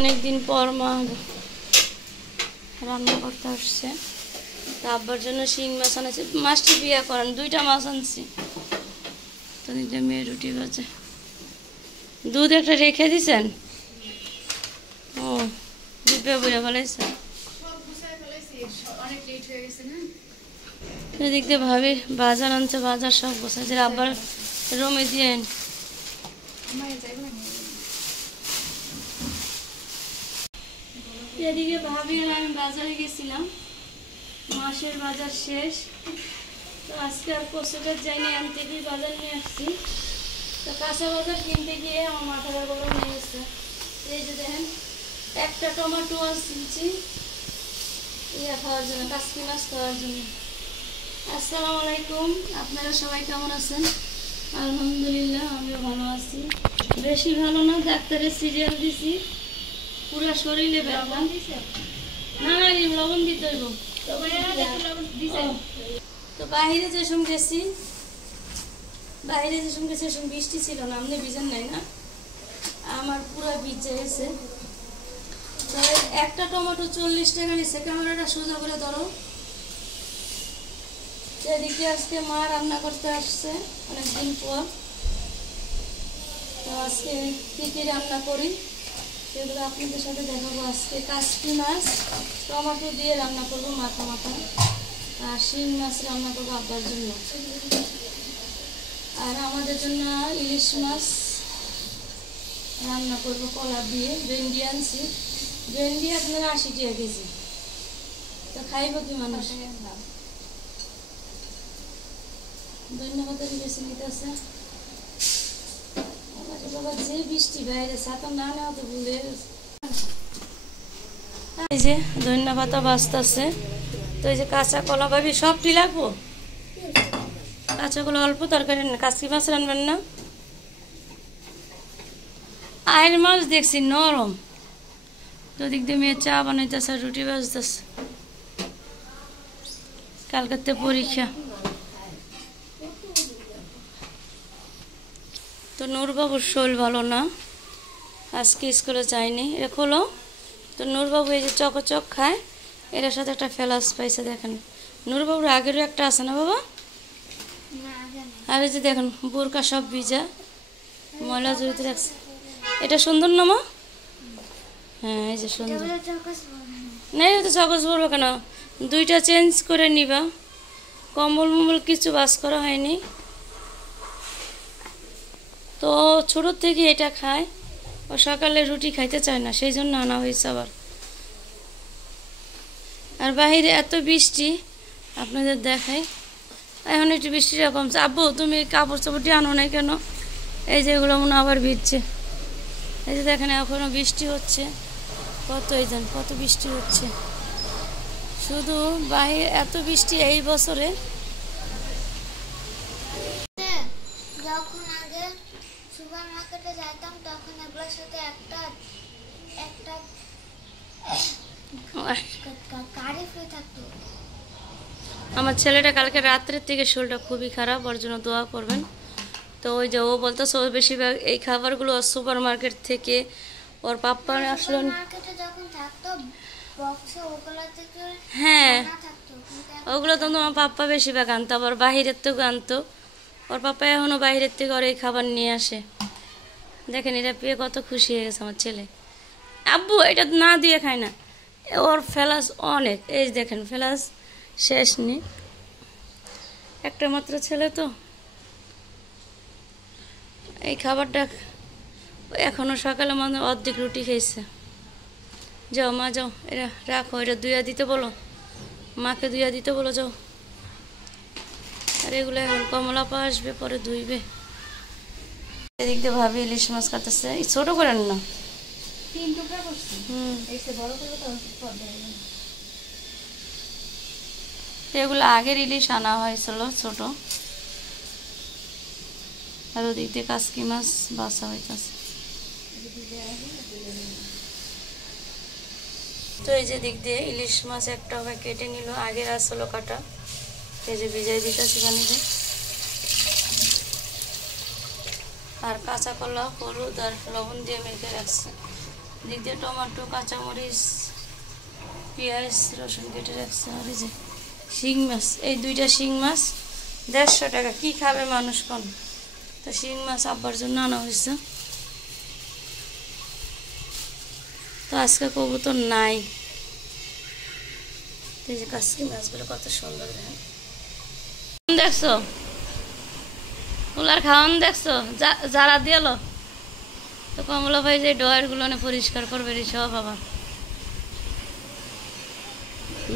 অনেক দিন পর মা রান্না করতে আসছে। তা আব্বার জন্য শিং মাছ আনছে। মাছটি বিয়ে করেন, 2টা মাছ আনছি। তো দিকটা মেয়ে রুটি বাজে। দুধ একটা রেখে দিছেন? ও দুধটা বুড়ে ফেলাইছে। এদিক দিয়ে ভাবি বাজার আনছে, বাজার সব বসাইছে। আব্বার রুমে দিয়ে এদিকে ভাবি আর আমি বাজারে গেছিলাম, মাসের বাজার শেষ। তো আজকে আর কচুটার যাইনি, আমি থেকেই বাজার নিয়ে আসছি। তো কাঁচা বাজার কিনতে গিয়ে আমার মাথাটা গরম হয়ে গেছে। এই যে দেখেন, একটা টমেটো কিনছি ইয়া খাওয়ার জন্য, কাঁচকি মাছ খাওয়ার জন্য। আসসালামু আলাইকুম, আপনারা সবাই কেমন আছেন? আলহামদুলিল্লাহ আমিও ভালো আছি। বেশি ভালো না, ডাক্তারের সিরিয়াল দিছি, পুরো শরীরে ব্যথা। না না লবণ দিতে হইব। তো বাইরে যে সময় গেছি, সেসব বৃষ্টি ছিল না, আপনি ভিজেন নাই না? আমার পুরো ভিজে গেছে। একটা টমেটো 40 টাকা নিচ্ছে। ক্যামেরাটা সোজা করে ধরো। এদিকে আজকে মা রান্না করতে আসছে অনেকদিন পর। তো আজকে কি কি রান্না করি সেগুলো আপনাদের সাথে দেখাবো। আজকে কাঁচকি মাছ টমেটো দিয়ে রান্না করবো, মাথা মাথা। আর শিং মাছ রান্না করবো আব্বার জন্য। আর আমাদের জন্য ইলিশ মাছ রান্না করবো কলা দিয়ে। ভেন্ডি আনছি, ভেন্ডি আপনার 80 টাকা কেজি। তো খাইব কি মানুষ? ধন্যবাদ বেশি নিতে আছে। বাবা যে বৃষ্টি বাইরে, ছাতা না নেওয়া তো ভুলে গেছে। এই যে ধনিয়া পাতা বাঁচতেছে। তো এই যে কাঁচা কলা ভাবি সবটি লাগবো। কাঁচা কলা অল্প, তরকারি না, কাঁচকি মাছ রানবেন না? আয়ের মাছ দেখছি নরম। তো দিক দিয়ে মেয়ে চা বানাইতেছে, রুটি বাজতেছে। কালকাতে পরীক্ষা। তো নূরবাবুর শরীর ভালো না, আজকে স্কুলে যায়নি। এটা খোলো। তো নূরবাবু এই যে চকচক খায়, এটার সাথে একটা ফেলাস পাইছে দেখেন। নূরবাবুর আগেরও একটা আছে না বাবা? আর এই যে দেখেন বোরকা সব ভিজা, ময়লা জড়িতে রাখছে। এটা সুন্দর না মা? হ্যাঁ এই যে সুন্দর। না তো চকচ পরবো কেন, 2টা চেঞ্জ করে নিবা। কম্বল মম্বল কিছু বাস করা হয়নি। তো ছোটোর থেকে এটা খায়, ও সকালে রুটি খাইতে চায় না, সেই জন্য আনা হয়েছে আবার। আর বাইরে এত বৃষ্টি আপনাদের দেখাই। এখন একটু বৃষ্টিটা কমছে। আব্বু তুমি কাপড় চাপড়টি আনো নাই কেন? এই যে এগুলো মনে আবার ভিজছে। এই যে দেখেন এখনো বৃষ্টি হচ্ছে। কত এই দেন কত বৃষ্টি হচ্ছে। শুধু বাইরে এত বৃষ্টি এই বছরে। যখন আগে সুপার মার্কেটে যাইতাম তখন এগুলোর সাথে একটা গাড়ি ফ্রি থাকতো। আমার ছেলেটা কালকে রাত্রের থেকে শরীরটা খুবই খারাপ, ওর জন্য দোয়া করবেন। তো ওই যে ও বলতেছে ও বেশিরভাগ এই খাবারগুলো সুপার মার্কেট থেকে ওর পাপ্পা আসলে যখন থাকতো বক্সে ওগুলো থেকে, হ্যাঁ ওগুলো তো আমার পাপ্পা বেশিরভাগ আনতো, আবার বাহিরের থেকে আনতো। ওর পাপ্পা এখনও বাইরের থেকে ওর এই খাবার নিয়ে আসে। দেখেন এটা পেয়ে কত খুশি হয়ে গেছে আমার ছেলে। আব্বু এটা না দিয়ে খায় না, ওর ফেলাস অনেক। এই দেখেন ফেলাস শেষ নেই, একটা মাত্র ছেলে তো। এই খাবারটা এখনও সকালে মানে অর্ধেক রুটি খেয়েছে। যাও মা যাও, এটা রাখো, এটা ধুইয়া দিতে বলো, মাকে ধুইয়া দিতে বলো যাও। আর এগুলো এখন কমলাপা আসবে, পরে ধুইবে। এদিক দিয়ে ভাবি ইলিশ মাছ কাটতেছে, ছোট করেন না। এগুলো আগের ইলিশ আনা হয়েছিল ছোট। আর ওদিক দিয়ে কাঁচকি মাছ বাছা হইতেছে। তো এই যে দিক দিয়ে ইলিশ মাছ একটা হবে কেটে নিল, আগের আসলো কাটা। এই যে ভিজাই দিতেছি পানিতে। আর কাঁচা কলা হলুদ আর লবণ দিয়ে মেখে রাখছে। দিক দিয়ে টমেটো, কাঁচামরিচ, পেঁয়াজ, রসুন কেটে রাখছে। আর এই যে শিং মাছ, এই দুইটা শিং মাছ 150 টাকা। কি খাবে মানুষ কোন? তা শিং মাছ আব্বার জন্য আনা হয়েছে। তো আজকে কবুতর নাই। এই যে কাশি মাছগুলো কত সুন্দর দেখছো, ওলার খাওয়ান দেখছো যারা দিল। তো কমলা ভাই যে ডয়ারগুলো পরিষ্কার করবে সব আবার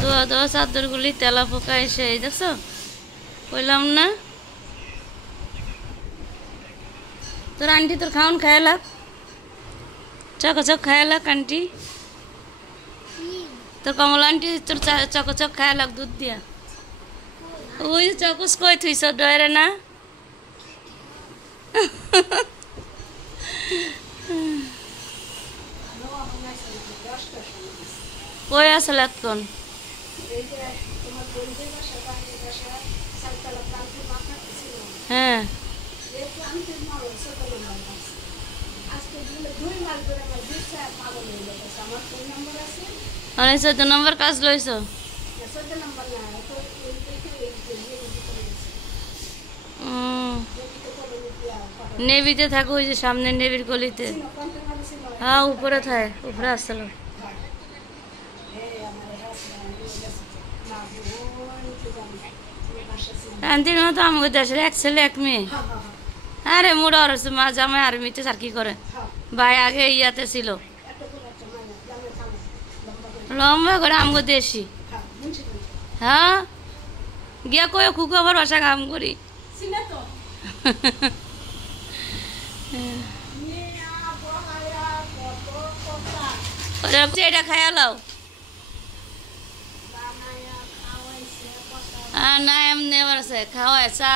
দোয়া দোয়া চাদরগুলি তেলা পোকা এসে দেখছো, কইলাম না তোর আন্টি তোর খাওয়ান খায়ালাক, চকচক খায়ালাক আন্টি তোর, কমলা আন্টি তোর চকচক খায়ালাক দুধ দিয়া। ওই চকস কই থুইছ ডয়ারে না? কই আসলে এখন? হ্যাঁ অনেক 14 নম্বর কাজ লইছ। নেভিতে থাকো, ওই যে সামনে নেভির গলিতে। হ্যাঁ উপরে থাকে, উপরে আসছিল। আন্টির মতো আমাকে দেশের এক ছেলে এক মেয়ে। আরে মোড়া আর মা জামাই আর্মিতে চাকরি করে, ভাই আগে ইয়াতে ছিল লম্বা করে আমাকে দেশি। হ্যাঁ গিয়া কয়ে খুকু আবার বাসা কাম করি। এটা খাইয়া লাও না, এমনি আবার আছে খাওয়ায় চা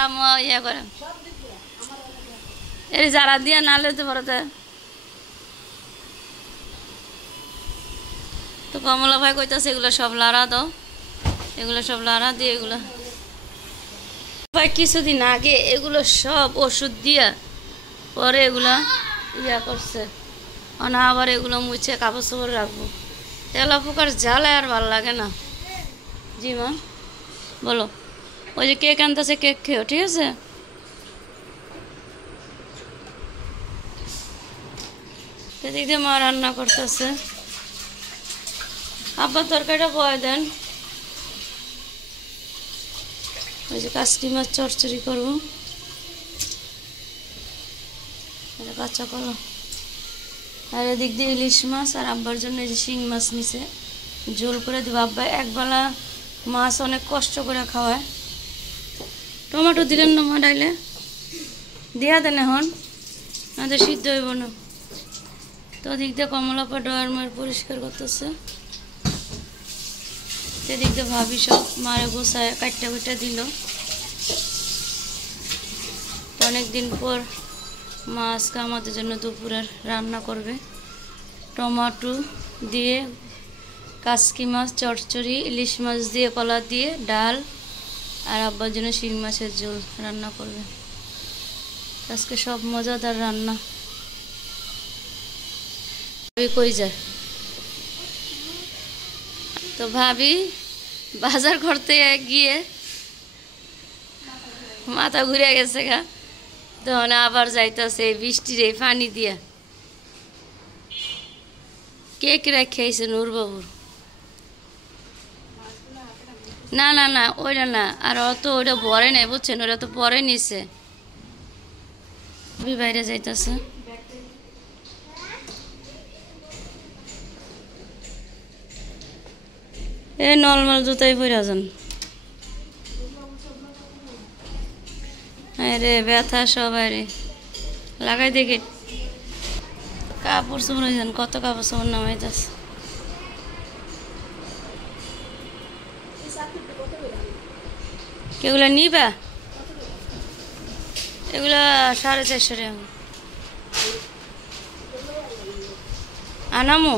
ইয়ে করে এই যারা দিয়া না লইতে পারতে। তো কমলা ভাই কইতাছে এগুলো সব লাড়া দাও, এগুলো সব লাড়া দিয়ে এগুলো ভাই কিছুদিন আগে এগুলো সব ওষুধ দিয়া পরে এগুলা ইয়া করছে। না আবার এগুলো মুছে কাপড় চোপড় রাখবো। তেলা পোকার জ্বালায় আর ভালো লাগে না। জি মা বলো। ওই যে কেক আনতেছে, কেক খেও, ঠিক আছে? এদিক দিয়ে মা রান্না করতেছে। আব্বা তরকারিটা বয়ে দেন। ওই যে কাশকি মাছ চচ্চড়ি করবো, কাঁচা কলা। আর এদিক দিয়ে ইলিশ মাছ, আর আব্বার জন্য এই যে শিং মাছ নিছে, ঝোল করে দিব। আব্বা একবেলা মাছ অনেক কষ্ট করে খাওয়ায়। টমেটো দিলেন না মা ডাইলে? দিয়া দেন এখন, আমাদের সিদ্ধ হইব না। তো দিক দিয়ে কমলা পা ডয়ার মার পরিষ্কার করতেছে। সেদিক দিয়ে ভাবি সব মারে গোছায় কাটটা কুটা দিল। অনেকদিন পর মা আজকে আমাদের জন্য দুপুরের রান্না করবে। টমেটো দিয়ে কাশকি মাছ চচ্চড়ি, ইলিশ মাছ দিয়ে কলা দিয়ে ডাল, আর আব্বার জন্য শিং মাছের ঝোল রান্না করবে। আজকে সব মজাদার রান্না। ভাবি কই যায়? তো ভাবি বাজার করতে গিয়ে মাথা ঘুরে গেছে গা, তখন আবার যাইতেছে বৃষ্টির এই পানি দিয়া। কেক রেখে আইছে নূরবাবুর। না না না ওইটা না, আর অত ওইটা ভরে নাই বুঝছেন, ওটা তো পরে নিছে। বাইরে যাইতেছে। এ নর্মাল জুতাই পরে যান। আরে ব্যথা সবাই রে লাগাই দেখি। কাপড় চোপড় যান, কত কাপড় চোপড় নামাই যাচ্ছে। এগুলা নিবা? এগুলা 450 টাকা আনামো।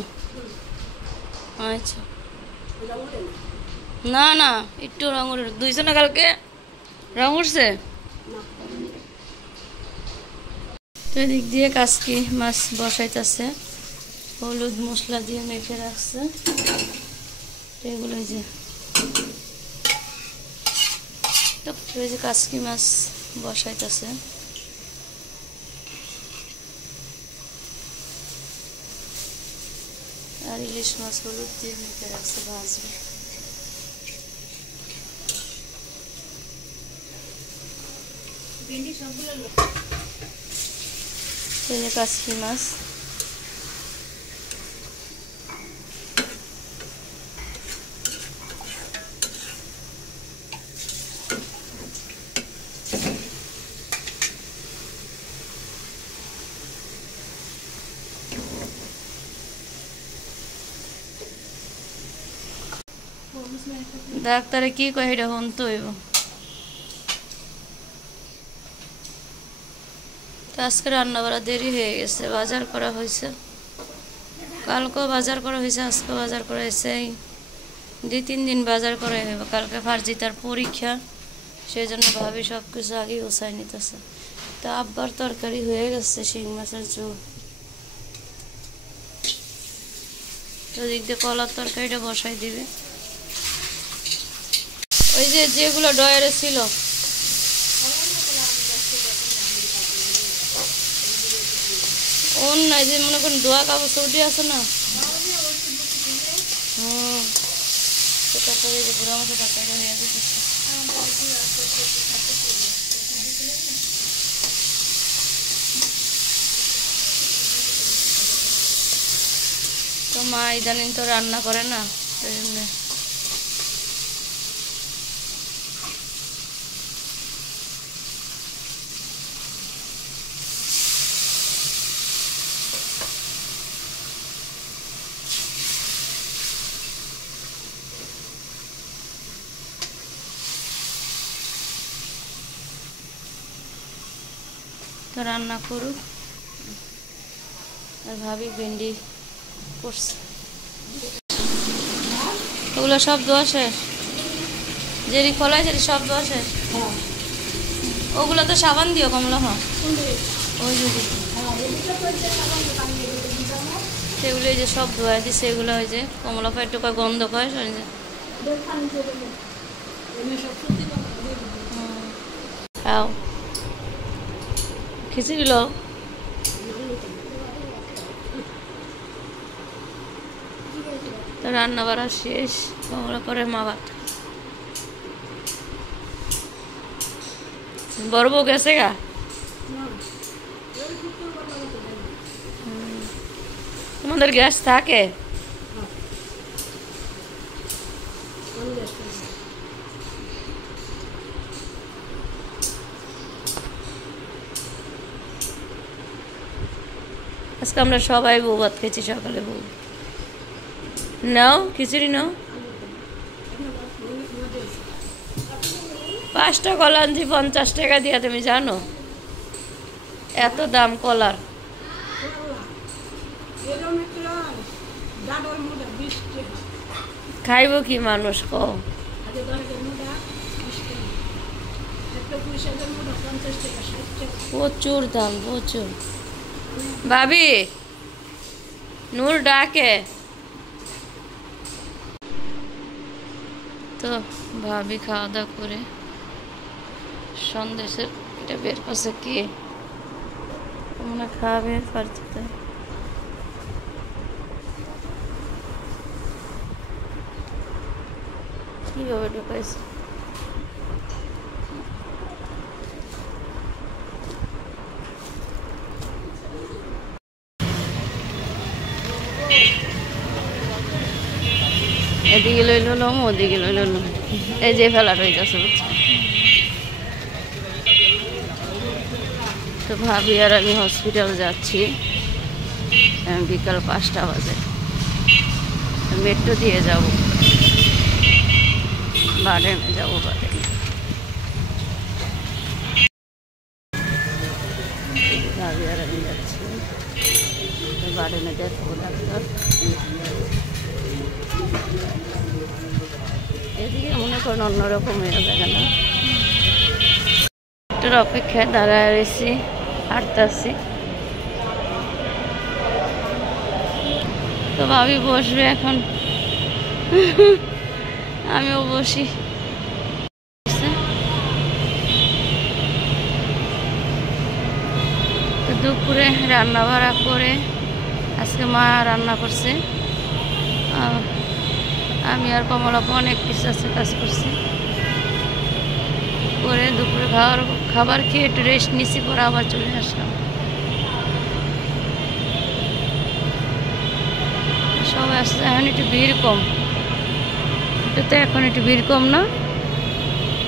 আচ্ছা না না একটু রঙ 200 না কালকে রঙ উঠছে। তো এদিক দিয়ে কাশকি মাছ বসাইতেছে। হলুদ মশলা দিয়ে মেখে রাখছে। এগুলো যে কাচকি মাছ বসাইতেছে। আর ইলিশ মাছ হলুদ দিয়ে মেখে রাখছে, ভাজবে। কাচকি মাছ ডাক্তারে কি কয় এটা হন তো আজকে রান্না বাড়া দেরি হয়ে গেছে। বাজার করা হয়েছে, কালকেও বাজার করা হয়েছে, আজকেও বাজার করা হয়েছে। এই 2-3 দিন বাজার করা হইব। কালকে ফার্জিতার পরীক্ষা, সেই জন্য ভাবি সব কিছু আগে গোছাই নিতেছে। তা আব্বার তরকারি হয়ে গেছে, শিং মাছের ঝোল। ওদিক দিয়ে কলার তরকারিটা বসাই দিবে। ওই যে যেগুলো ডয়ারে ছিল, অন্য যে মনে করেন দোয়া কাপড় সৌদি আছে না, তারপরে যে বুড়া মাছের তরকারিটা হয়ে গেছে। তো মা ইদানিং তো রান্না করে না, সেই জন্য রান্না করুক। আর ভাবি ভেন্ডি করছে। ওগুলো সব ধোয়া শেষ, যেরি খোলায় যেরি সব ধোয়া শেষ। ওগুলো তো সাবান দিও কমলা। হ্যাঁ ওই যদি সেগুলো যে সব ধোয়া দিচ্ছে, এগুলো ওই যে কমলা পায় টোকা গন্ধ পায়। খাও খিচুড়ি লো। তো রান্না বাড়া শেষ, কমলা পরে মা ভাত। বড় বউ গেছে গা? তোমাদের গ্যাস থাকে? আজকে আমরা সবাই বউ ভাত খেয়েছি সকালে। বউ নাও খিচুড়ি নাও। 5টা কলা আনছি 50 টাকা দিয়া, তুমি জানো এত দাম কলার? খাইব কি মানুষ কও? প্রচুর দাম, প্রচুর। ভাবি নূর ডাকে। তো ভাবি খাওয়া দাওয়া করে সন্দেশের এটা বের করছে, কি মনে খাবে ফার্জিতে। কিভাবে ঢুকাইছে? এদিকে লইল লম, ওদিকে লইল লম, এই যে ফেলা হয়ে গেছে। তো ভাবি আর আমি হসপিটাল যাচ্ছি, বিকাল 5টা বাজে। মেট্রো দিয়ে যাব, বাডেনে যাব। বাডেনে ভাবি আর আমি যাচ্ছি, বাডেনে দেখবো ডাক্তার। এদিকে মনে করেন অন্যরকম হয়ে যাবে না। একটার অপেক্ষায় দাঁড়ায় রয়েছি, হাঁটতেছি। তো ভাবি বসবে এখন, আমিও বসি। তো দুপুরে রান্না বাড়া করে আজকে মা রান্না করছে, আমি আর কমলাপা অনেক কিছু আছে কাজ করছি করে দুপুরে খাবার খেয়ে একটু রেস্ট নিছি, পরে আবার চলে আসলাম। সবাই আসছে, এখন একটু ভিড় কম, এটা তো এখন একটু ভিড় কম না,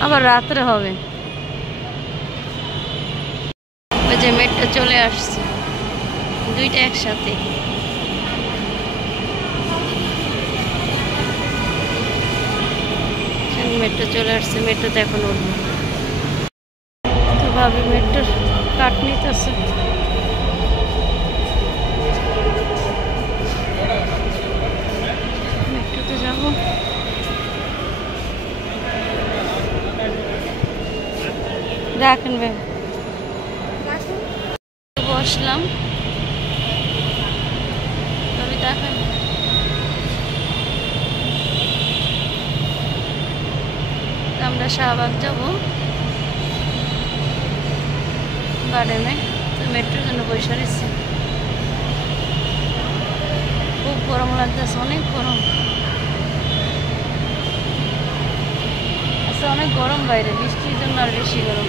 আবার রাত্রে হবে। ওই যে মেট্রো চলে আসছে, দুইটা একসাথে। মেট্রো চলে আসছে, মেট্রোতে এখন উঠবো। তো ভাবি মেট্রোর কাট নিতেছে। মেট্রোতে যাবো। রাখেন ভাই, বসলাম। তবে দেখেন আমরা শাহবাগ যাবো গার্ডেনে, তো মেট্রোর জন্য পয়সা নিচ্ছি। খুব গরম লাগতেছে, অনেক গরম, আচ্ছা অনেক গরম বাইরে, বৃষ্টির জন্য আর বেশি গরম।